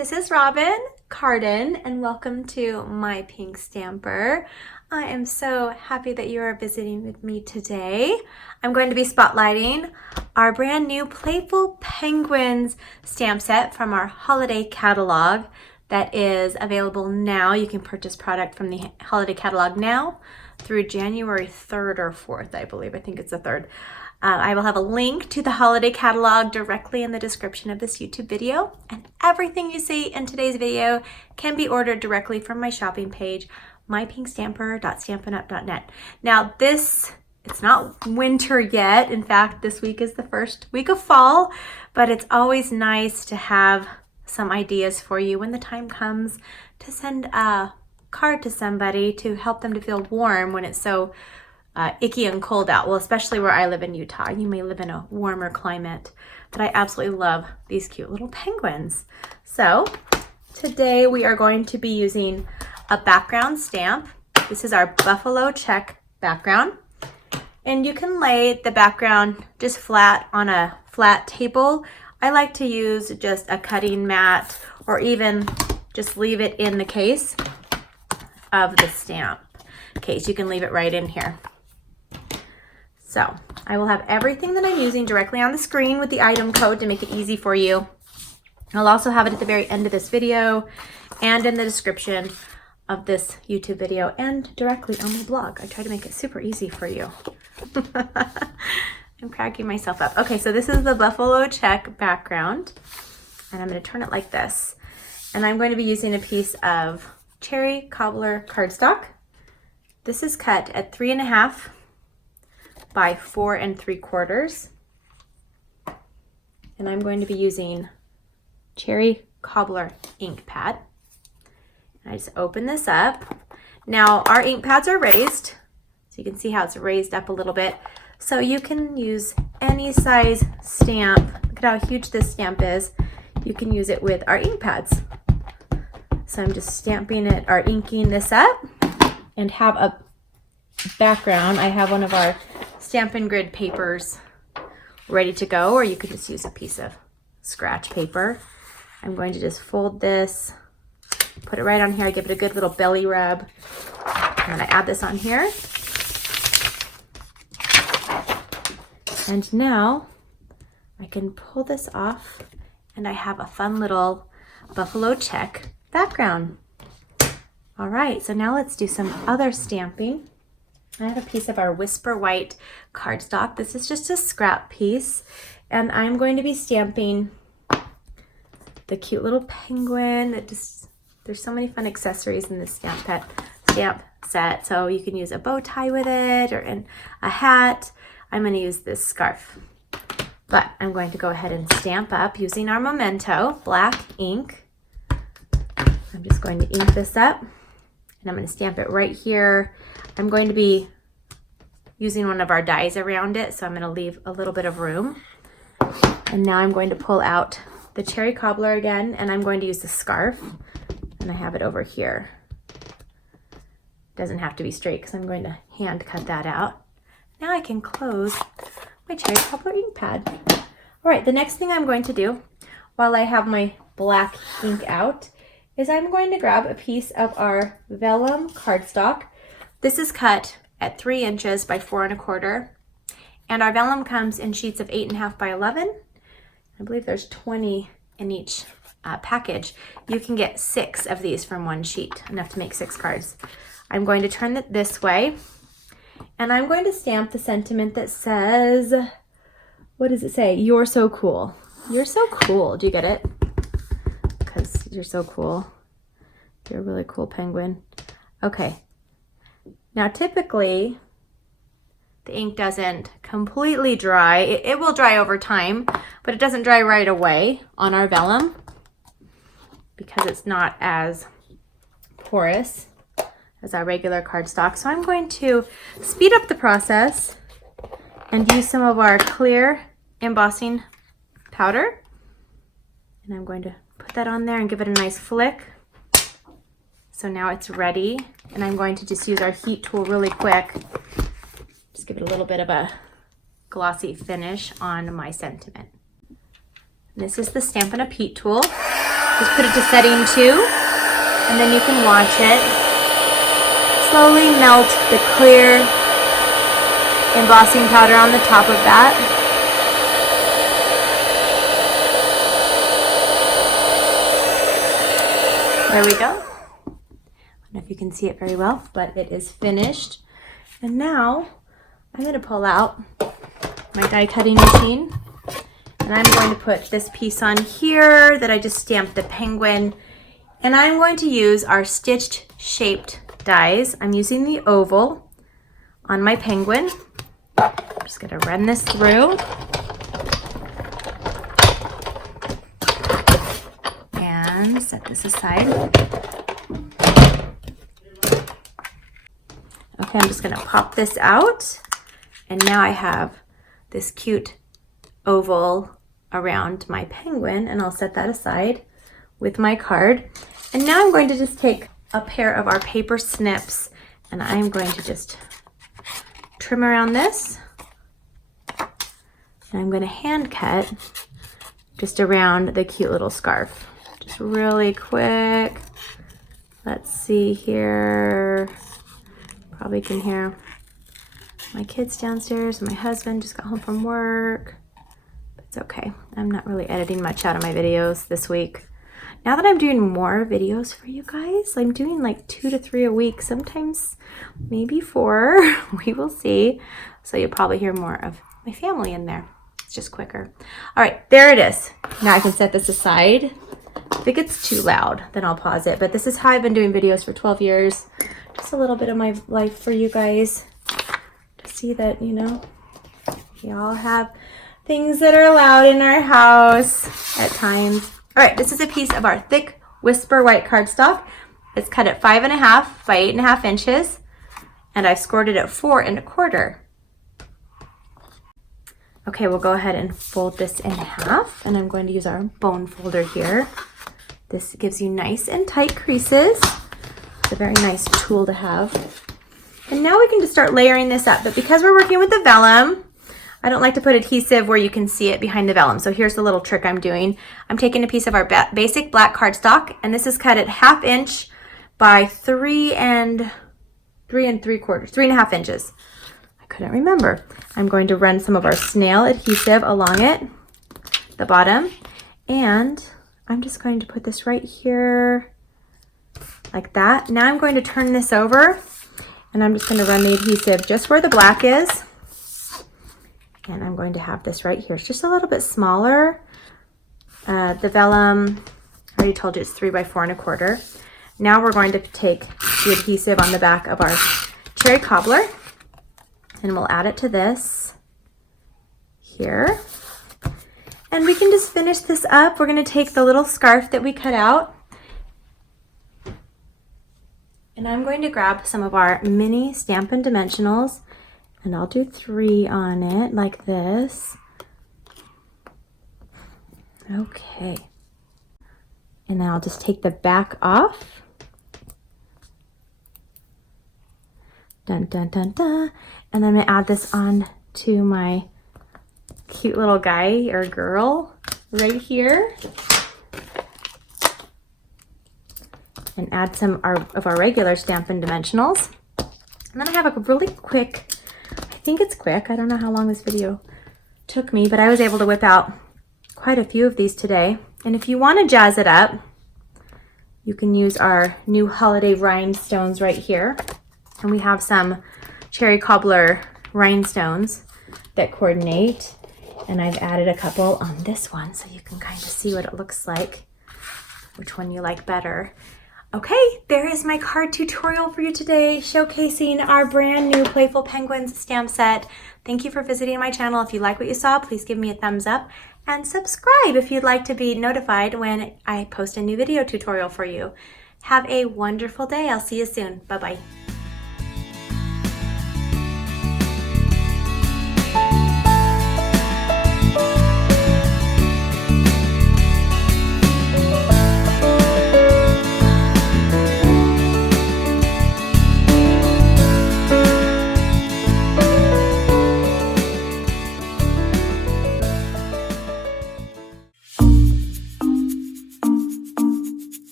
this is Robyn Cardin, and welcome to my pink stamper. I am so happy that you are visiting with me today. I'm going to be spotlighting our brand new Playful Penguins stamp set from our holiday catalog that is available now. You can purchase product from the holiday catalog now through January 3rd or 4th, I believe. I think it's the 3rd. I will have a link to the holiday catalog directly in the description of this YouTube video, and everything you see in today's video can be ordered directly from my shopping page, mypinkstamper.stampinup.net. Now it's not winter yet. In fact, this week is the first week of fall, but it's always nice to have some ideas for you when the time comes to send a card to somebody to help them to feel warm when it's so icky and cold out. Well, especially where I live in Utah. You may live in a warmer climate, but I absolutely love these cute little penguins. So today we are going to be using a background stamp. This is our buffalo check background, and you can lay the background just flat on a flat table. I like to use just a cutting mat, or even just leave it in the case of the stamp case. You can leave it right in here. So I will have everything that I'm using directly on the screen with the item code to make it easy for you. I'll also have it at the very end of this video and in the description of this YouTube video and directly on my blog. I try to make it super easy for you. I'm cracking myself up. Okay, so this is the buffalo check background, and I'm going to turn it like this. And I'm going to be using a piece of cherry cobbler cardstock. This is cut at 3.5 by 4 3/4, and I'm going to be using cherry cobbler ink pad. I just open this up. Now our ink pads are raised, so you can see how it's raised up a little bit. So you can use any size stamp. Look at how huge this stamp is. You can use it with our ink pads. So I'm just stamping it or inking this up and have a background. I have one of our Stampin' Grid papers ready to go, or you could just use a piece of scratch paper. I'm going to just fold this, put it right on here. I give it a good little belly rub, and I add this on here. And now I can pull this off, and I have a fun little buffalo check background. All right, so now let's do some other stamping. I have a piece of our Whisper White cardstock. This is just a scrap piece, and I'm going to be stamping the cute little penguin. There's so many fun accessories in this stamp set. So you can use a bow tie with it, or a hat. I'm going to use this scarf, but I'm going to go ahead and stamp up using our Memento black ink. I'm just going to ink this up, and I'm going to stamp it right here. I'm going to be using one of our dies around it, so I'm going to leave a little bit of room. And now I'm going to pull out the cherry cobbler again, and I'm going to use the scarf, and I have it over here. It doesn't have to be straight because I'm going to hand cut that out. Now I can close my cherry cobbler ink pad. All right, the next thing I'm going to do while I have my black ink out is I'm going to grab a piece of our vellum cardstock. This is cut at 3 inches by 4 1/4, and our vellum comes in sheets of 8.5 by 11. I believe there's 20 in each package. You can get 6 of these from one sheet, enough to make 6 cards. I'm going to turn it this way, and I'm going to stamp the sentiment that says, what does it say? You're so cool. You're so cool. Do you get it? Because you're so cool. You're a really cool penguin. Okay. Now typically the ink doesn't completely dry. It will dry over time, but it doesn't dry right away on our vellum because it's not as porous as our regular cardstock. So I'm going to speed up the process and use some of our clear embossing powder. And I'm going to put that on there and give it a nice flick. So now it's ready, and I'm going to just use our heat tool really quick. Just give it a little bit of a glossy finish on my sentiment. This is the Stampin' Up heat tool. Just put it to setting 2, and then you can watch it. Slowly melt the clear embossing powder on the top of that. There we go. I don't know if you can see it very well, but it is finished. And now I'm going to pull out my die cutting machine, and I'm going to put this piece on here that I just stamped the penguin, and I'm going to use our stitched shaped dies. I'm using the oval on my penguin. I'm just going to run this through. And set this aside. Okay, I'm just going to pop this out. And now I have this cute oval around my penguin, and I'll set that aside with my card. And now I'm going to just take a pair of our paper snips, and I'm going to just trim around this. And I'm going to hand cut just around the cute little scarf. Just really quick. Let's see here. Probably can hear my kids downstairs. My husband just got home from work. But it's okay. I'm not really editing much out of my videos this week. Now that I'm doing more videos for you guys, I'm doing like 2 to 3 a week, sometimes maybe 4. We will see. So you'll probably hear more of my family in there. It's just quicker. All right, there it is. Now I can set this aside. If it gets too loud, then I'll pause it. But this is how I've been doing videos for 12 years. Just a little bit of my life for you guys to see that, you know, we all have things that are loud in our house at times. All right, this is a piece of our thick Whisper white cardstock. It's cut at 5.5 by 8.5 inches, and I've scored it at 4 1/4. Okay, we'll go ahead and fold this in half, and I'm going to use our bone folder here. This gives you nice and tight creases. It's a very nice tool to have. And now we can just start layering this up, but because we're working with the vellum, I don't like to put adhesive where you can see it behind the vellum. So here's the little trick I'm doing. I'm taking a piece of our basic black cardstock, and this is cut at 1/2 inch by 3 3.5 inches. I couldn't remember. I'm going to run some of our snail adhesive along it, the bottom, and I'm just going to put this right here like that. Now I'm going to turn this over, and I'm just going to run the adhesive just where the black is. And I'm going to have this right here. It's just a little bit smaller. The vellum, I already told you it's 3 by 4 1/4. Now we're going to take the adhesive on the back of our cherry cobbler, and we'll add it to this here. And we can just finish this up. We're going to take the little scarf that we cut out, and I'm going to grab some of our mini Stampin' Dimensionals, and I'll do 3 on it like this. Okay. And then I'll just take the back off. Dun, dun, dun, dun. And then I'm gonna add this on to my cute little guy or girl right here. And add some of our regular Stampin' Dimensionals. And then I have a really quick, I think it's quick. I don't know how long this video took me, but I was able to whip out quite a few of these today. And if you want to jazz it up, you can use our new holiday rhinestones right here. And we have some cherry cobbler rhinestones that coordinate. And I've added a couple on this one so you can kind of see what it looks like, which one you like better. Okay, there is my card tutorial for you today, showcasing our brand new Playful Penguins stamp set. Thank you for visiting my channel. If you like what you saw, please give me a thumbs up and subscribe if you'd like to be notified when I post a new video tutorial for you. Have a wonderful day. I'll see you soon. Bye-bye.